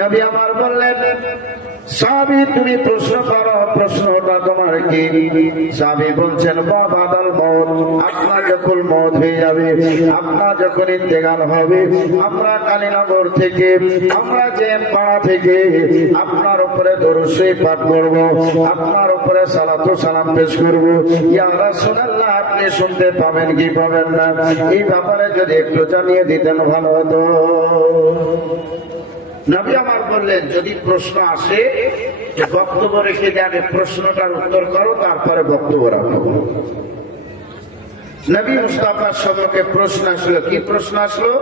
নবী আমার বললেন, সাহাবী তুমি প্রশ্ন করো, প্রশ্নটা তোমার কি? সাহাবী বলছেন, বাদাল মওত, আপনার যখন মওত হয়ে যাবে, আপনার যখন ইন্তেকাল হবে, আমরা কালীনগর থেকে, আমরা যে পাড়া থেকে আপনার উপরে দরুদ শরীফ পাঠ করব, আপনার উপরে সালাত ও সালাম পেশ করব। ইয়া রাসূলুল্লাহ, আপনি শুনতে পাবেন কি পাবেন না? এই ব্যাপারে যদি একটু জানিয়ে দিতেন ভালো হতো। নবী আমার বললেন, যদি প্রশ্ন আসে যে বক্তব্য রেখে যাবে, প্রশ্নটার উত্তর করো, তারপরে বক্তব্য রাখো। নবী মুস্তাফার সম্মুখে প্রশ্ন আসলো। কি প্রশ্ন আসলো?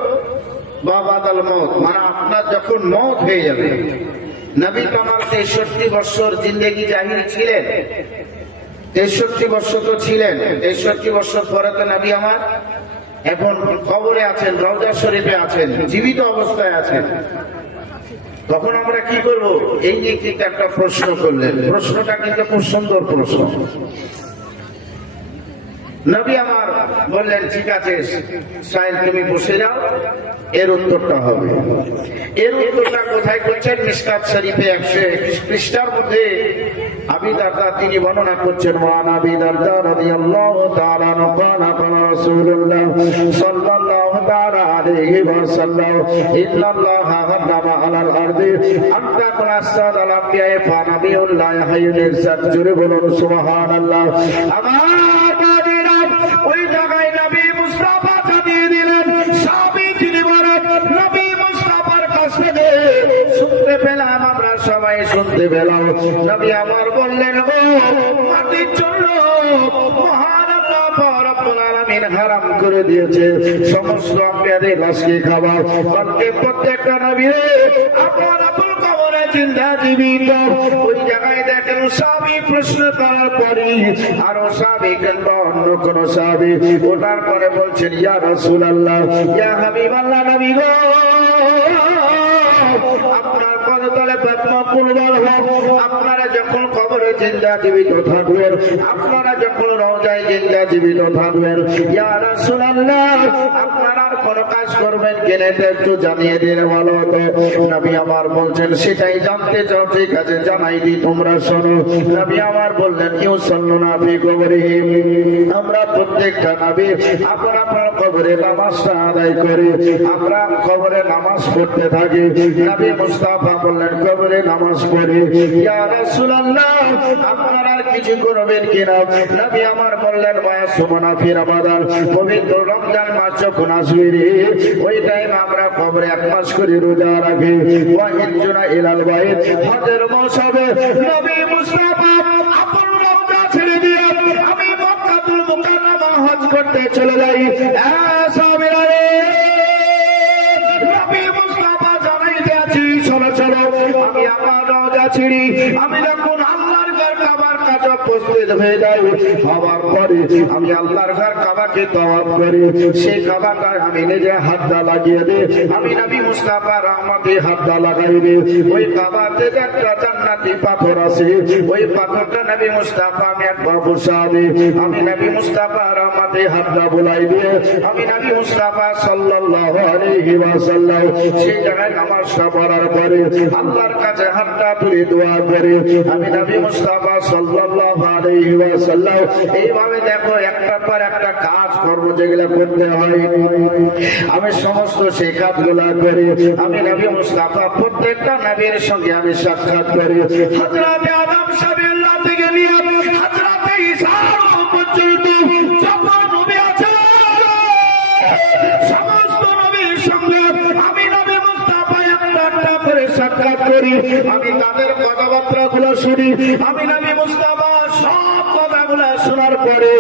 বাদাল মওত, মানে আপনার যখন মওত হয়ে যাবে। নবী তো আমার 63 বছর জিন্দেগি জাহির ছিলেন, 63 বছর তো ছিলেন। 63 বছর পরে তো নবী আমার এখন কবরে আছেন, রওজা শরীফে আছেন, জীবিত অবস্থায় আছেন। তখন আমরা কি করব? এই নিয়ে কিন্তু একটা প্রশ্ন করলেন। প্রশ্নটা কিন্তু খুব সুন্দর প্রশ্ন। নবী আমার বললেন, ঠিক আছে সাহেব, তুমি বসে যাও, এর উত্তরটা হবে। এর উত্তরটা কোথায় করছেন? মিশকাত শরীফে 121 পৃষ্ঠার মধ্যে আবি দারদা তিনি বর্ণনা করছেন। ওয়ান আবি দারদা রাদিয়াল্লাহু তাআলা আনহু قال قال رسول الله صلى الله تعالى عليه وسلم ان الله حرم على الارض ان تكون اسد الانبياء فنبي الله حي يستجر সুবহানাল্লাহ। আমার বাদিরা ওই জায়গায় নবী মুস্তাফা জানিয়ে দিলেন, সাহাবী তিনি বলেন, নবী মুস্তাফার কাছ থেকে শুনতে পেলাম, আমরা সবাই শুনতে পেলাম। নবী আমার বললেন, ও মাটির জন্য মহান আল্লাহ রাব্বুল আলামিন হারাম করে দিয়েছে সমস্ত আম্বিয়াদের লাশকে খাবার। বলতে প্রত্যেকটা নবী আপনার আবুল কবরে জিন্দা জীবিত। ওই জায়গায় দেখেন সাহাবী প্রশ্ন করার পরে আরো সাহাবী কিংবা অন্য কোন সাহাবী ওঠার পরে বলছেন, ইয়া রাসূলুল্লাহ, ইয়া হাবিবাল্লাহ, নবী গো, আপনার পদতলে প্রার্থনা কুরবান হোক। আপনারা যখন কবরে জিন্দা জীবিত থাকবেন, আপনারা যখন রওজায় জিন্দা জীবিত থাকবেন, ইয়া রাসূলুল্লাহ, আপনারা আর কোন কাজ করবেন কিনা একটু জানিয়ে দিলে ভালো হতো। নবী আমার বলছেন, সেটাই জানতে চাও? ঠিক আছে, জানাই দিই, তোমরা শোনো। নবী আমার বললেন, ইউসাল্লুনা ফি কবরিহিম, আমরা প্রত্যেকটা নবী আপনার কবরে নামাজটা আদায় করি, আমরা কবরে নামাজ পড়তে থাকি। নবী মুস্তাফা বললেন, কবরে নামাজ পড়ি। ইয়া রাসূলুল্লাহ, আপনারা আর কিছু করবেন কিনা? নবী আমার বললেন, ওয়াসুমনা ফি রমাদান, পবিত্র রমজান মাস যখন আসবে, ওই টাইম আমরা কবরে 1 মাস করে রোজা রাখি। ওয়াহিজুনা ইলাল বাইত, হজের মৌসুমে নবী মুস্তাফা আপন রওজা ছেড়ে দিয়ে আমি মক্কাতুল মুকাররমা হজ করতে চলে যাই। সাহাবীরা রে, নবী মুস্তাফা জানাইতে আছি, চলো চলো, আমি আমার রওজা ছিড়ি, আমি যখন আল্লাহর ঘর কাবার কাছে উপস্থিত হয়ে যাই, হওয়ার পরে আমি আল্লাহর ঘর কাবাকে তাওয়াফ করি। সেই কাবাটা আমি নিজে হাতটা লাগিয়ে দিই, আমি নবী মুস্তাফা রহমতে হাতটা লাগাই দিই। ওই কাবাতে একটা জান্নাতি পাথর আছে, ওই পাথরটা নবী মুস্তাফা আমি একবার বসা দিই, আমি নবী মুস্তাফা রহমতে হাতটা বুলাই দিয়ে আমি নবী মুস্তাফা সাল্লাল্লাহু আলাইহি ওয়াসাল্লাম সেই জায়গায় নামাজটা পড়ার পরে আল্লাহর কাছে হাতটা তুলে দোয়া করে আমি নবী মুস্তাফা সাল্লাল্লাহু আলাইহি ওয়াসাল্লাম এইভাবে দেখো একটার পর একটা কাজ কর্ম যেগুলো করতে হয়, আমি সমস্ত সেই কাজগুলা করি। আমি নবী মুস্তাফা প্রত্যেকটা নবীর সঙ্গে আমি সাক্ষাৎ করি। হযরত আদম সাবিল্লাহ থেকে নিয়ে হযরত ঈসা পর্যন্ত যত নবী আছে সমস্ত নবীর সঙ্গে আমি নবী মুস্তাফা একটা করে সাক্ষাৎ করি। আমি তাদের কথাবার্তা গুলো শুনি। আমি নবী মুস্তাফা সব কথাগুলো শোনার পরে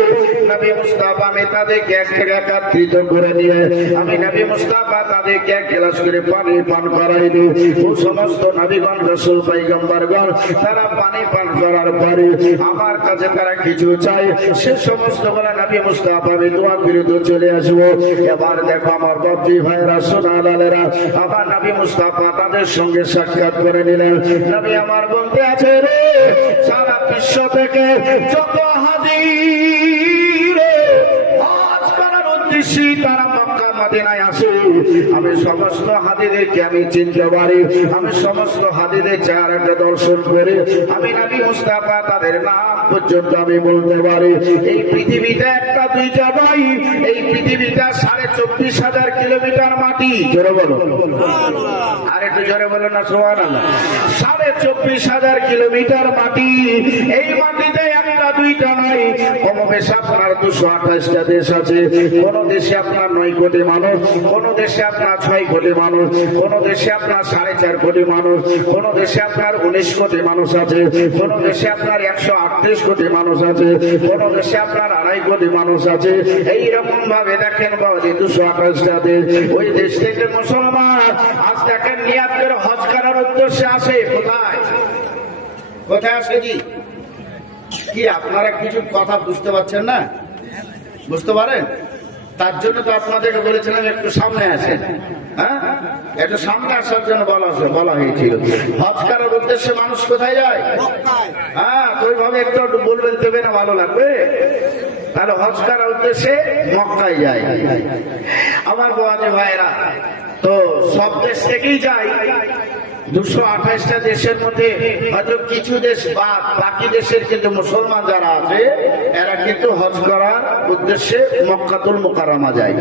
নবী মুস্তাফা আমি তাদেরকে এক থেকে একত্রিত করে নিয়ে আমি নবী মুস্তাফা তাদেরকে 1 গ্লাস করে পানি পান করাই দিই। ও সমস্ত নবীগণ রাসূল পয়গম্বরগণ তারা পানি পান করার পরে আমার কাছে তারা কিছু চাই, সে সমস্ত গুলো নবী মুস্তাফা আমি দোয়া করে তো চলে আসবো। এবার দেখো আমার বাপজি ভাইরা সোনালালেরা, আমার নবী মুস্তাফা তাদের সঙ্গে সাক্ষাৎ করে নিলেন। নবী আমার বলতে আছে, রে সারা বিশ্ব থেকে যত হাজী হজ করার উদ্দেশ্যে তারা মক্কা মদিনায় আসে, আমি সমস্ত হাদিদেরকে আমি চিনতে পারি, আমি সমস্ত হাদিদের চেহারাকে দর্শন করে আমি নবী মুস্তাফা তাদের নাম পর্যন্ত আমি বলতে পারি। এই পৃথিবীতে একটা দুইটা নয়, এই পৃথিবীটা 24,500 কিলোমিটার মাটি। জোরে বলো, আর একটু জোরে বলো না সুবহানাল্লাহ। 24,500 কিলোমিটার মাটি, এই মাটিতে একটা দুইটা নয়, কমবেশ আপনার 228টা দেশ আছে। কোন দেশে আপনার 9 কোটি মানুষ, কোন দেশে আপনার 6 কোটি মানুষ, কোন দেশে আপনার 4.5 কোটি মানুষ, কোন দেশে আপনার 19 কোটি মানুষ আছে, কোন দেশে আপনার 138 কোটি মানুষ আছে, কোন দেশে আপনার 2.5 কোটি মানুষ আছে। এইরকম ভাবে দেখেন বাবা, 228টা দেশ, ওই দেশ থেকে মুসলমান আজ দেখেন নিয়াত করে হজ করার উদ্দেশ্যে আসে। কোথায় কোথায় আসে? কি আপনারা কিছু কথা বুঝতে পারছেন না? বুঝতে পারেন? তার জন্য তো আপনাদেরকে বলেছিলাম একটু সামনে আসেন। হ্যাঁ, একটু সামনে আসার জন্য বলা হয়েছিল। হজ করার উদ্দেশ্যে মানুষ কোথায় যায়? হ্যাঁ, তো ওইভাবে একটু বলবেন, তবে না ভালো লাগবে। তাহলে হজ করার উদ্দেশ্যে মক্কায় যায় আমার বাবাজি ভাইরা। তো সব দেশ থেকেই যায়। 228টা দেশের মধ্যে হয়তো কিছু দেশ বাদ, বাকি দেশের কিন্তু মুসলমান যারা আছে এরা কিন্তু হজ করার উদ্দেশ্যে মক্কাতুল মুকাররমা যায়।